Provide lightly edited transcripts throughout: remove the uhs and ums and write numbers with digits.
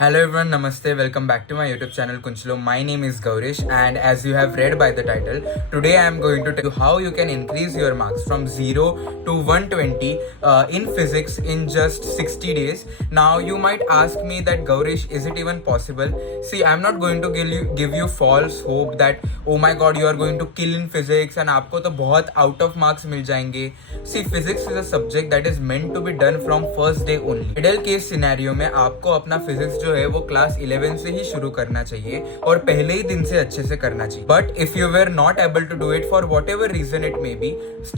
Hello everyone, Namaste. Welcome back to my YouTube channel Kunchlo. My name is Gaurish, and as you have read by the title, today I am going to tell you how you can increase your marks from 0 to 120 in physics in just 60 days. Now you might ask me that Gaurish, is it even possible? See, I am not going to give you false hope that oh my god you are going to kill in physics and आपको तो बहुत out of marks मिल जाएंगे. See, physics is a subject that is meant to be done from first day only. Ideal case scenario में आपको अपना physics जो है वो क्लास 11 से ही शुरू करना चाहिए और पहले ही दिन से अच्छे से करना चाहिए. But if you were not able to do it for whatever reason it may be,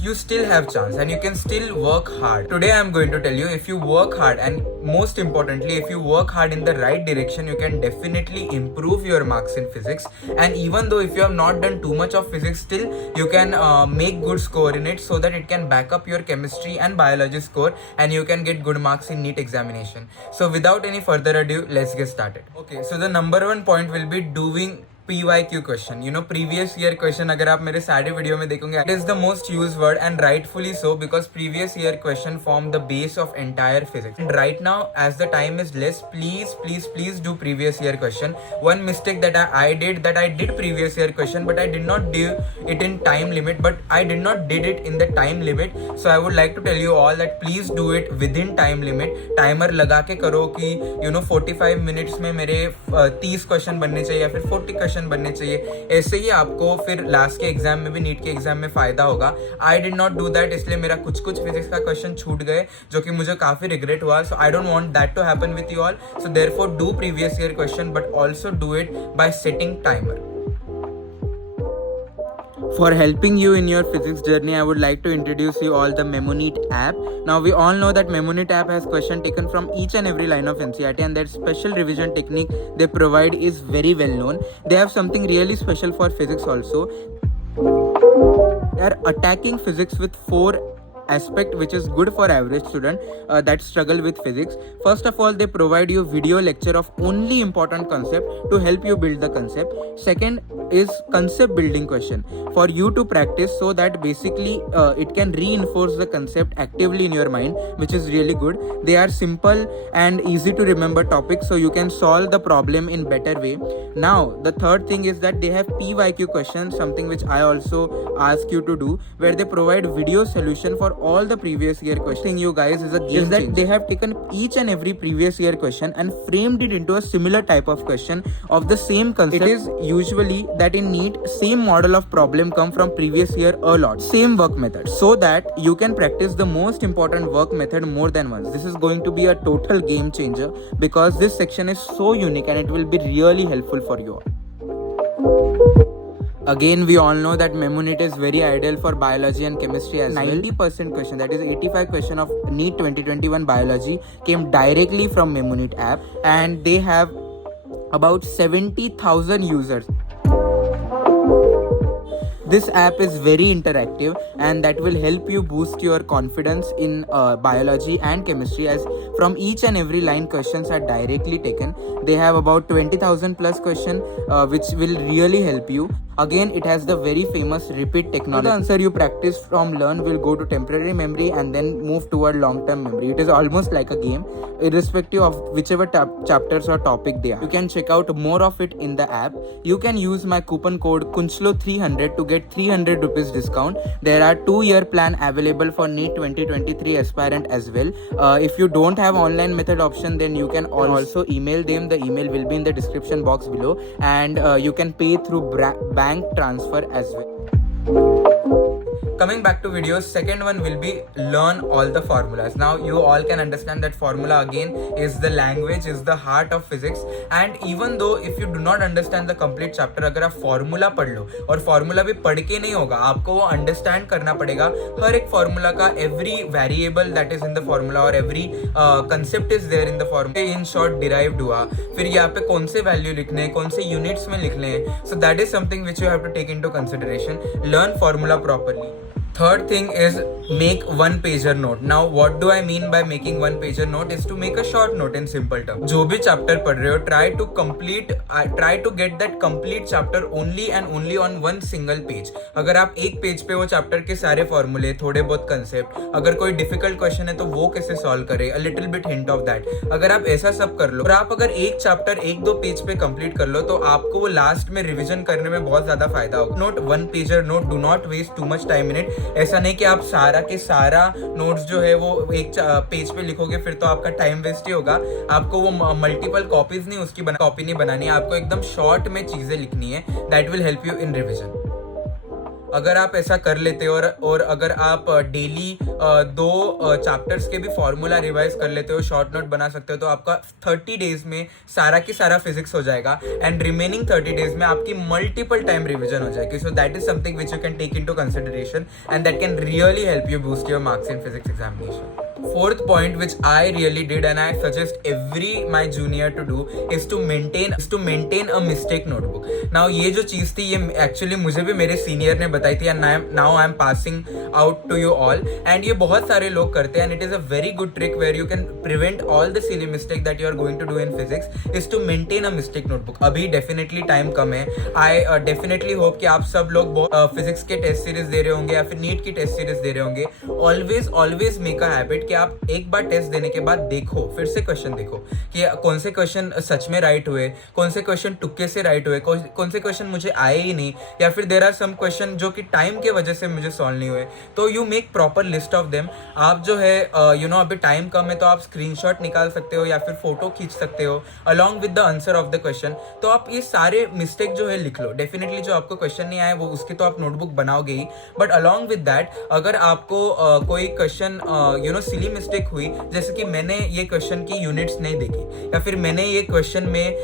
you still have chance and you can still work hard. Today I am going to tell you, if you work hard and most importantly if you work hard in the right direction, you can definitely improve your marks in physics. And even though if you have not done too much of physics, still you can make good score in it so that it can back up your chemistry and biology score and you can get good marks in NEET examination. So without any further ado, let's get started. Okay, so the number one point will be doing PYQ question. You know, previous year question अगर आप मेरे सारे video में देखोगे, it is the most used word and rightfully so, because previous year question form the base of entire physics. And right now, as the time is less, please do previous year question. One mistake that I did previous year question, but I did not do it in time limit, but I did not did it in the time limit. So I would like to tell you all that please do it within time limit. Timer लगा के करो कि 45 minutes में मेरे 30 question बनने चाहिए या फिर 40 क्वेश्चन बनने चाहिए. ऐसे ही आपको फिर लास्ट के एग्जाम में भी, नीट के एग्जाम में फायदा होगा. I did not do that, इसलिए मेरा कुछ फिजिक्स का क्वेश्चन छूट गए जो कि मुझे काफी रिग्रेट हुआ. So I don't want that to happen with you all. So therefore do previous year question, but also do it by setting timer. For helping you in your physics journey, I would like to introduce you all the MemoNeet app. Now we all know that MemoNeet app has question taken from each and every line of NCERT, and that special revision technique they provide is very well known. They have something really special for physics also. They are attacking physics with 4 aspect which is good for average student that struggle with physics. First of all, they provide you video lecture of only important concept to help you build the concept. Second is concept building question for you to practice, so that basically it can reinforce the concept actively in your mind, which is really good. They are simple and easy to remember topics, so you can solve the problem in better way. Now the third thing is that they have PYQ questions, something which I also ask you to do, where they provide video solution for all the previous year question. You guys is a game that they have taken each and every previous year question and framed it into a similar type of question of the same concept. It is usually that in NEET, same model of problem come from previous year a lot, same work method, so that you can practice the most important work method more than once. This is going to be a total game changer because this section is so unique and it will be really helpful for you all. Again, we all know that MemoNeet is very ideal for biology and chemistry as 90% question, that is 85 question of NEET 2021 biology came directly from MemoNeet app, and they have about 70,000 users. This app is very interactive and that will help you boost your confidence in biology and chemistry, as from each and every line questions are directly taken. They have about 20,000 plus question which will really help you. Again, it has the very famous repeat technology. The answer you practice from learn will go to temporary memory and then move toward long-term memory. It is almost like a game, irrespective of whichever chapters or topic they are. You can check out more of it in the app. You can use my coupon code KUNCHLO300 to get 300 rupees discount. There are 2-year plan available for NEET 2023 aspirant as well. If you don't have online method option, then you can also email them. The email will be in the description box below, and you can pay through bank transfer as well. Coming back to videos, second one will be learn all the formulas. Now you all can understand that formula again is the language, is the heart of physics. And even though if you do not understand the complete chapter, अगर आप formula पढ़ लो, और formula भी पढ़ के नहीं होगा, आपको वो understand करना पड़ेगा हर एक formula का, every variable that is in the formula or every concept is there in the formula. In short, derived हुआ, फिर यहाँ पे कौन से value लिखने हैं, कौन से units में लिखने हैं. So that is something which you have to take into consideration. Learn formula properly. Third thing is make one pager note. Now what do I mean by making one pager note is to make a short note in simple terms. जो भी chapter पढ़ रहे हो, try to get that complete chapter only and only on one single page. अगर आप एक page पे वो चैप्टर के सारे फॉर्मूले, थोड़े बहुत कंसेप्ट, अगर कोई डिफिकल्ट क्वेश्चन है तो वो कैसे सॉल्व करे, a little bit hint of that, अगर आप ऐसा सब कर लो और आप अगर एक चैप्टर एक दो पेज पे कंप्लीट कर लो तो आपको वो लास्ट में रिवीजन करने में बहुत ज्यादा फायदा होगा. Note one pager note, do not waste too much time in it. ऐसा नहीं कि आप सारा के सारा नोट्स जो है वो एक पेज पे लिखोगे फिर तो आपका टाइम वेस्ट ही होगा. आपको वो मल्टीपल कॉपीज नहीं उसकी कॉपी नहीं बनानी है, आपको एकदम शॉर्ट में चीजें लिखनी है. That will help you in revision. अगर आप ऐसा कर लेते हो और अगर आप डेली दो चैप्टर्स के भी फॉर्मूला रिवाइज कर लेते हो, शॉर्ट नोट बना सकते हो, तो आपका 30 डेज में सारा की सारा फिजिक्स हो जाएगा एंड रिमेनिंग 30 डेज में आपकी मल्टीपल टाइम रिवीजन हो जाएगी. So that is something which you can take into consideration and that can really help you boost your marks in physics examination. Fourth point which I really did and I suggest every my junior to do is to maintain a mistake notebook. Now ये जो चीज़ थी ये actually मुझे भी मेरे senior ने बताई थी and now I am passing out to you all and ये बहुत सारे लोग करते हैं and it is a very good trick where you can prevent all the silly mistake that you are going to do in physics is to maintain a mistake notebook. अभी definitely time कम है. I definitely hope कि आप सब लोग physics के test series दे रहे होंगे या फिर NEET की test series दे रहे होंगे. Always make a habit कि आप एक बार टेस्ट देने के बाद देखो, फिर से क्वेश्चन देखो कि कौन से क्वेश्चन सच में राइट हुए, कौन से क्वेश्चन तुक्के से राइट हुए, कौन से क्वेश्चन मुझे आए ही नहीं, या फिर देयर आर सम क्वेश्चन जो कि टाइम के वजह से मुझे सॉल्व नहीं हुए. तो you make proper list of them. आप जो है अभी टाइम कम है तो आप स्क्रीनशॉट निकाल सकते हो या फिर फोटो खींच सकते हो along with the answer of the question. तो आप ये सारे मिस्टेक जो है लिख लो. डेफिनेटली जो आपको क्वेश्चन नहीं आए वो उसकी तो आप नोटबुक बनाओगे ही, बट अलॉन्ग विद दैट अगर आपको कोई क्वेश्चन सिली मिस्टेक हुई, जैसे कि मैंने ये क्वेश्चन की यूनिट्स नहीं देखी या फिर मैंने ये क्वेश्चन में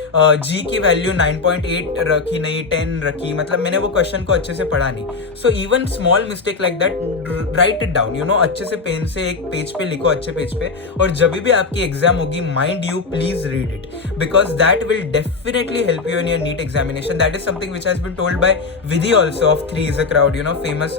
जी की वैल्यू 9.8 रखी नहीं 10 रखी, मतलब मैंने वो क्वेश्चन को अच्छे से पढ़ा नहीं. So even small mistake like that right it down, अच्छे से पेन से एक पेज पे लिखो, अच्छे पेज पे, और जब भी आपकी एग्जाम होगी mind you please read it because that will definitely help you in your NEET examination. That is something which has been told by Vidhi also of 3 is a crowd, famous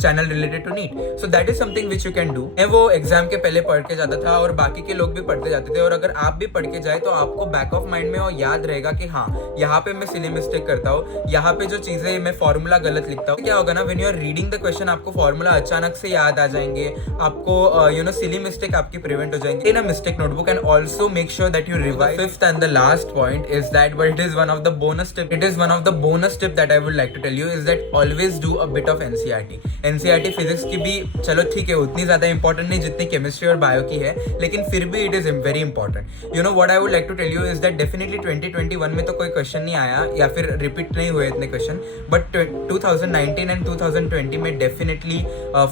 channel related to NEET. So that is something which you can do. मैं वो exam के पहले पढ़ के जाता था और बाकी के लोग भी पढ़ते जाते थे, और अगर आप भी पढ़ के जाए तो आपको बैक ऑफ माइंड में वो याद रहेगा कि हाँ यहाँ पे मैं सिली मिस्टेक करता हूँ, यहाँ पे जो चीजें मैं फॉर्मूला गलत लिखता हूँ. क्या होगा ना, when you are reading the question आपको फॉर्मूला अचानक से याद आ जाएंगे, आपको सिली मिस्टेक आपकी प्रिवेंट हो जाएंगे in a mistake notebook. And also make sure that you revise. Fifth and the last point is that, but it is one of the bonus tip that I would like to tell you is that always do a bit of NCERT physics की भी चलो ठीक है उतनी ज्यादा important नहीं जितनी chemistry और बायो की है, लेकिन फिर भी it is very important. What I would like to tell you is that definitely 2021 में तो कोई क्वेश्चन नहीं आया या फिर रिपीट नहीं हुए इतने क्वेश्चन, बट 2019 एंड 2020 में definitely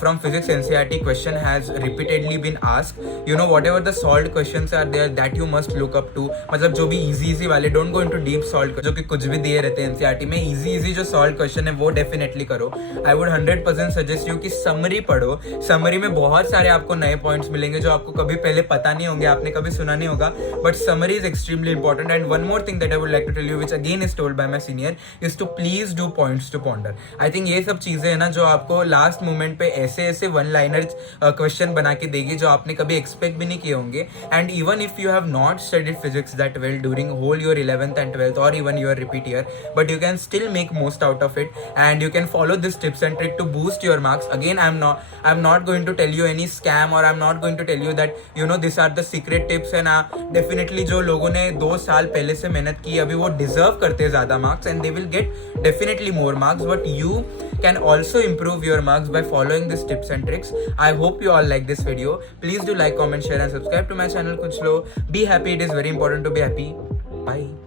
from physics NCERT question has repeatedly been asked. Whatever the solved questions are there that you must look up to. मतलब जो भी इजी वाले, don't go into deep solve जो कि कुछ भी दिए रहते हैं एनसीईआरटी में. इजी जो सॉल्व क्वेश्चन है वो डेफिनेटली करो. आई वुड 100% सजेस्ट यू कि समरी पढ़ो. समरी में बहुत सारे आपको नए पॉइंट्स मिलेंगे जो आपको कभी पहले पता नहीं होंगे, आपने कभी सुना नहीं होगा, but summary is extremely important. And one more thing that I would like to tell you, which again is told by my senior, is to please do points to ponder. I think ये सब चीजें है ना जो आपको last moment पे ऐसे one liner question बना के देगी जो आपने कभी एक्सपेक्ट भी नहीं किए होंगे. And even if you have not studied physics that well during whole your 11th and 12th or even your repeat year, but you can still make most out of it and you can follow this tips and trick to boost your marks. Again, I'm not going to tell you any scam or I'm not going to tell you that these are the secret tips. and definitely जो लोगों ने 2 साल पहले से मेहनत की अभी वो deserve करते हैं ज़्यादा marks and they will get definitely more marks, but you can also improve your marks by following these tips and tricks. I hope you all like this video. Please do like, comment, share and subscribe to my channel Kunchlo. Be happy. It is very important to be happy. Bye.